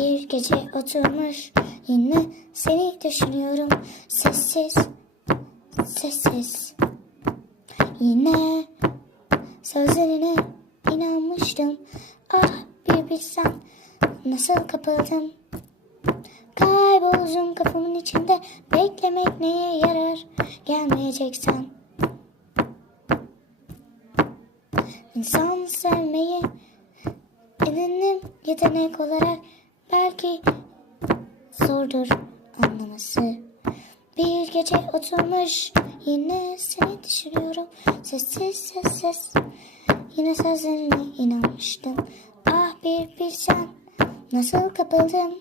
Bir gece oturmuş yine seni düşünüyorum. Sessiz sessiz. Yine sözlerine inanmıştım. Ah bir bilsem nasıl kapıldım? Kayboldum kafamın içinde. Beklemek neye yarar? Gelmeyeceksen İnsan sevmeyi edindim. Yetenek olarak belki zordur anlaması. Bir gece oturmuş yine seni düşünüyorum sessiz sessiz. Yine sözlerine inanmıştım. Ah bir bilsen nasıl kapıldım.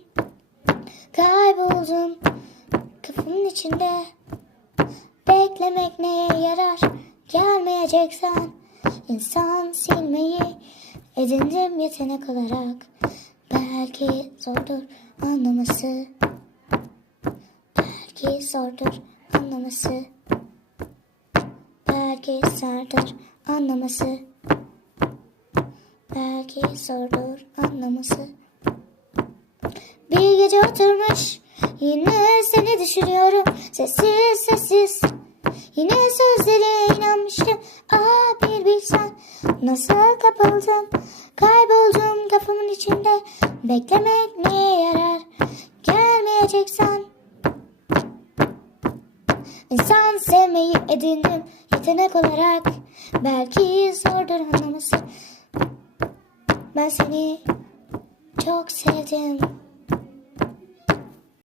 Kayboldum kafamın içinde. Beklemek neye yarar gelmeyeceksen. İnsan silmeyi edindim yetenek olarak. Belki zordur anlaması. Belki zordur anlaması. Belki sardır anlaması. Belki zordur anlaması. Bir gece oturmuş yine seni düşünüyorum sessiz sessiz. Yine sözlere inanmıştım ah bir bilsen nasıl kapıldım kayboldum kafamın içinde beklemek neye yarar? Gelmeyeceksen. İnsan sevmeyi edindim yetenek olarak. Belki zordur anlaması. Ben seni çok sevdim